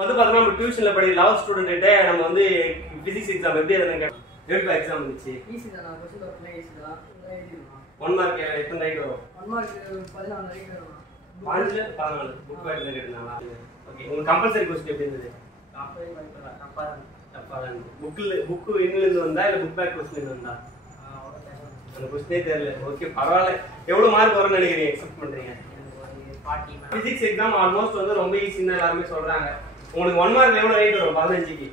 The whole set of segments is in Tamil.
வந்து பார்த்தோம்னா நம்ம டியூஷன்ல படி 11th ஸ்டூடெண்ட் கிட்ட நம்ம வந்து பிசிக்ஸ் எக்ஸாம் எப்படி எழுதுனீங்க? எவ்வளவு எக்ஸாம் இருந்துச்சு? ஈஸி தான். क्वेश्चन பேப்பர்ல ஈஸி தான். எழுதிடலாம். 1 மார்க் எத்தனை ரைட் வரும்? 1 மார்க் 14 ரைட் வரும். பாஞ்சில 14 புக் பேக்ல கேட்டனால. ஓகே, உங்களுக்கு கம்பல்சரி क्वेश्चन எப்படி இருந்தது? தப்பா புக் இன்னில இருந்து வந்தா இல்ல புக் பேக் क्वेश्चन இருந்து வந்தா? அந்த क्वेश्चनே தெரியல. ஓகே, பரவாயில்லை. எவ்வளவு மார்க் வரும்னு நினைக்கிறீங்க? எக்ஸ்பெக்ட் பண்றீங்க? 40. பிசிக்ஸ் எக்ஸாம் ஆல்மோஸ்ட் வந்து ரொம்ப ஈஸின்னு எல்லாரும் சொல்றாங்க. உங்களுக்கு 1 மார்க் எவ்வளவு ரைட் வரும்? 15க்கு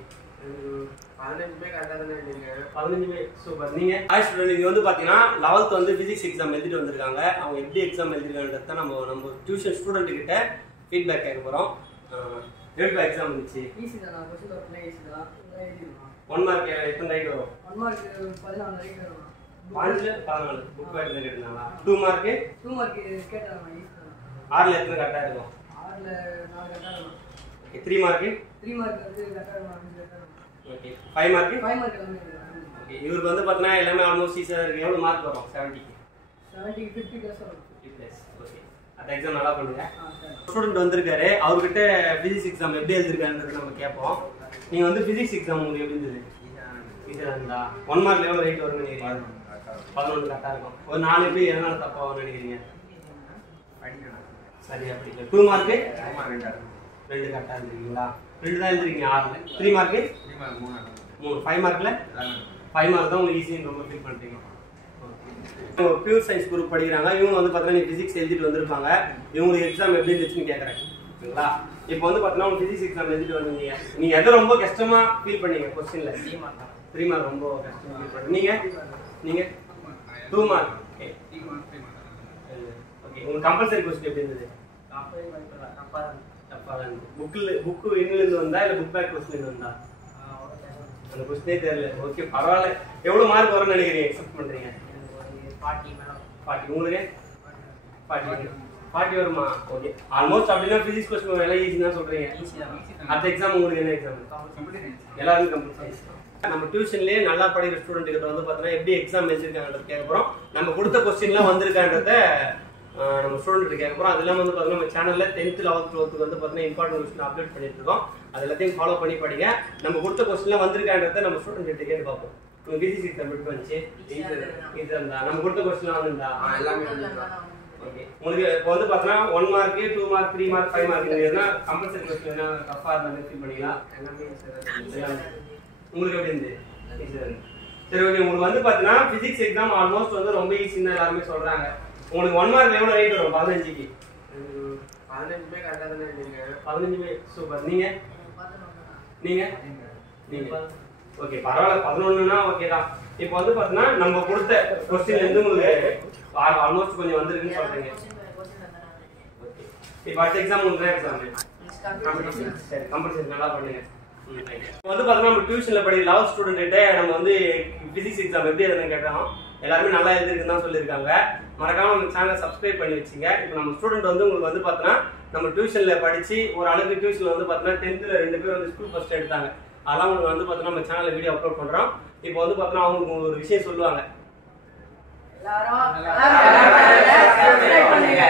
15மே கரெக்ட்டா தான எழுதிருக்கீங்க. 15மே சூப்பர். நீங்க ஹாய் ஸ்டூடண்ட், நீங்க வந்து பாத்தீங்கன்னா 11th வந்து பிசிக்ஸ் எக்ஸாம் எழுதிட்டு வந்திருக்காங்க. அவங்க எப்படி எக்ஸாம் எழுதிருக்காங்கன்றத நம்ம டியூஷன் ஸ்டூடண்ட் கிட்ட ஃபீட்பேக் கேட்க போறோம். எப்படி எக்ஸாம் இருந்துச்சு? ஈஸி தான். क्वेश्चन பேப்பர்ல ஈஸி தான். எழுதிடலாம். 1 மார்க் எத்தனை ரைட் வரும்? 1 மார்க் 14 ரைட் வரும். பாஞ்சில 14 புக் பேக்ல கேட்டனால. 2 மார்க் கேட்டறாங்க ஈஸி தான். 6ல எத்தனை கரெக்ட்டா இருக்கும்? 6ல 4 கரெக்ட்டா இருக்கும். ஓகே, 3 மார்க் 3 மார்க் வந்து கரெக்ட்டா இருக்கும். ஓகே, 5 மார்க் 5 மார்க் எல்லாமே இருக்கு. ஓகே, இவருக்கு வந்து பாத்தீங்கன்னா எல்லாமே ஆல்மோஸ்ட் ஈஸியா இருக்கு. எவ்வளவு மார்க் வரும்? 70க்கு 50 பிளஸ் வரும். 50 பிளஸ். ஓகே, அந்த எக்ஸாம் நல்லா பண்ணுங்க. சரி. ஸ்டூடண்ட் வந்திருக்காரு, அவர்கிட்ட பிசிக்ஸ் எக்ஸாம் எப்படி எழுதிருக்காங்கன்றது நம்ம கேட்போம். நீங்க வந்து பிசிக்ஸ் எக்ஸாம் உங்களுக்கு எப்படி இருந்தது? ஈஸியா இருந்தா 1 மார்க்ல எவ்வளவு ரைட் வரும்னு நினைக்கிறீங்க? 11 கரெக்டா இருக்கும். ஒரு 4 எப்படி எதனால தப்பா வரும்னு நினைக்கிறீங்க? சரியா படிக்கல. 2 மார்க் 2 கரெக்டா எழுதிருக்கீங்களா? 2 தான் எழுதிருக்கீங்க 6ல. 3 மார்க் 3. 5 மார்க்ல 5 மார்க் தான் உங்களுக்கு ஈஸியா ரொம்ப ஃபீல் பண்றீங்க. ஓகே, பியூர் சயின்ஸ் குரூப் படிக்கிறாங்க. இவங்க வந்து பாத்தீங்கன்னா பிசிக்ஸ் எழுதிட்டு வந்திருப்பாங்க. இவங்களுக்கு எக்ஸாம் எப்படி இருந்துச்சுன்னு கேக்குறேன். சரிங்களா? இப்போ வந்து பாத்தீங்கன்னா உங்களுக்கு பிசிக்ஸ் எக்ஸாம் எழுதிட்டு வந்தீங்க. நீங்க எதை ரொம்ப கஷ்டமா ஃபீல் பண்ணீங்க क्वेश्चनல? 3 மார்க் ரொம்ப கஷ்டமா ஃபீல் பண்ணீங்க. நீங்க 2 மார்க். ஓகே, ஓகே, உங்களுக்கு கம்பல்சரி क्वेश्चन எப்படி இருந்தது? தப்பா தான் புக் இன்னில இருந்து வந்தா இல்ல புக் பேக் क्वेश्चन இருந்து வந்தா? அந்த क्वेश्चनே தெரியல. ஓகே, பரவாயில்லை. எவ்வளவு மார்க் வரும்னு நினைக்கிறீங்க? எக்ஸ்பெக்ட் பண்றீங்க? 40 உங்களுக்கு 40 வருமா? ஓகே, ஆல்மோஸ்ட் அப்படின்னா பிசிக்ஸ் क्वेश्चन எல்லாம் ஈஸி தான் சொல்றீங்க. அடுத்த எக்ஸாம் உங்களுக்கு என்ன எக்ஸாம்? எல்லாரும் கம்பல்சரி. நம்ம டியூஷன்லயே நல்லா படிக்கிற ஸ்டூடெண்ட் கிட்ட வந்து பாத்தீங்கன்னா எப்படி எக்ஸாம் எழுதிருக்காங்கன்றது கேட்க போறோம். நம்ம கொடுத்த क्वेश्चनலாம் வந்திருக்கான்றத நம்ம ஸ்டூடெண்ட் கேட்க போறோம். அது இல்லாம வந்து பாத்தீங்கன்னா நம்ம சேனல்ல 10th 11th 12th வந்து பாத்தீங்கன்னா இம்பார்ட்டன்ட் क्वेश्चन அப்டேட் பண்ணிட்டு இருக்கோம். அது எல்லாத்தையும் ஃபாலோ பண்ணி படிங்க. நம்ம கொடுத்த क्वेश्चनலாம் வந்திருக்கான்றத நம்ம ஸ்டூடெண்ட் கிட்ட கேட்டு பார்ப்போம். உங்களுக்கு பிசிக்ஸ் எக்ஸாம் எப்படி வந்துச்சு? ஈஸியா இருந்தா நம்ம கொடுத்த क्वेश्चनலாம் வந்திருந்தா? எல்லாமே வந்திருந்தா. ஓகே, உங்களுக்கு இப்போ வந்து பாத்தீங்கன்னா 1 மார்க் 2 மார்க் 3 மார்க் 5 மார்க் எதுனா கம்பல்சரி क्वेश्चन என்ன டஃபா இருந்தா ஃபீல் பண்ணிக்கலாம். உங்களுக்கு எப்படி இருந்துச்சு? ஈஸியா இருந்துச்சு. சரி, ஓகே, உங்களுக்கு வந்து பாத்தீங்கன்னா பிசிக்ஸ் எக்ஸாம் ஆல்மோஸ்ட் வந்து ரொம்ப ஈஸின்னு எல்லாரும் சொல்றாங்க. உங்களுக்கு 1 மார்க் எவ்வளவு ரைட் வரும்? 15க்கு 15மே கரெக்ட்டா தான எழுதிருக்கீங்க. 15மே சூப்பர். நீங்க ஓகே, பரவாயில்லை. 11னா ஓகே தான். இப்போ வந்து பாத்தீங்கன்னா நம்ம கொடுத்த क्वेश्चनல இருந்து உங்களுக்கு ஆல்மோஸ்ட் கொஞ்சம் வந்திருக்குன்னு சொல்றீங்க. ஓகே, இப்போ அடுத்த எக்ஸாம் உங்களுக்கு எக்ஸாம் காம்படிஷன். சரி, காம்படிஷன் நல்லா பண்ணுங்க. இப்போ வந்து பாத்தீங்கன்னா நம்ம டியூஷன்ல படி 11th ஸ்டூடெண்ட் கிட்ட நம்ம வந்து பிசிக்ஸ் எக்ஸாம் எப்படி எழுதுன்னு கேட்டோம். எல்லாருமே நல்லா எழுதிருக்குன்னு தான் சொல்லியிருக்காங்க. மறக்காம நம்ம சேனலை சப்ஸ்கிரைப் பண்ணி வச்சுங்க. இப்போ நம்ம ஸ்டூடெண்ட் வந்து உங்களுக்கு வந்து பாத்தீங்கன்னா நம்ம டியூஷன்ல படிச்சு ஒரு அளவுக்கு டியூஷன்ல வந்து பாத்தீங்கன்னா 10th 2 பேர் வந்து ஸ்கூல் ஃபர்ஸ்ட் எடுத்தாங்க. அதெல்லாம் உங்களுக்கு வந்து பாத்தீங்கன்னா நம்ம சேனல்ல வீடியோ அப்லோட் பண்றோம். இப்போ வந்து பாத்தீங்கன்னா அவங்க ஒரு விஷயம் சொல்லுவாங்க. எல்லாரும் சப்ஸ்கிரைப் பண்ணுங்க.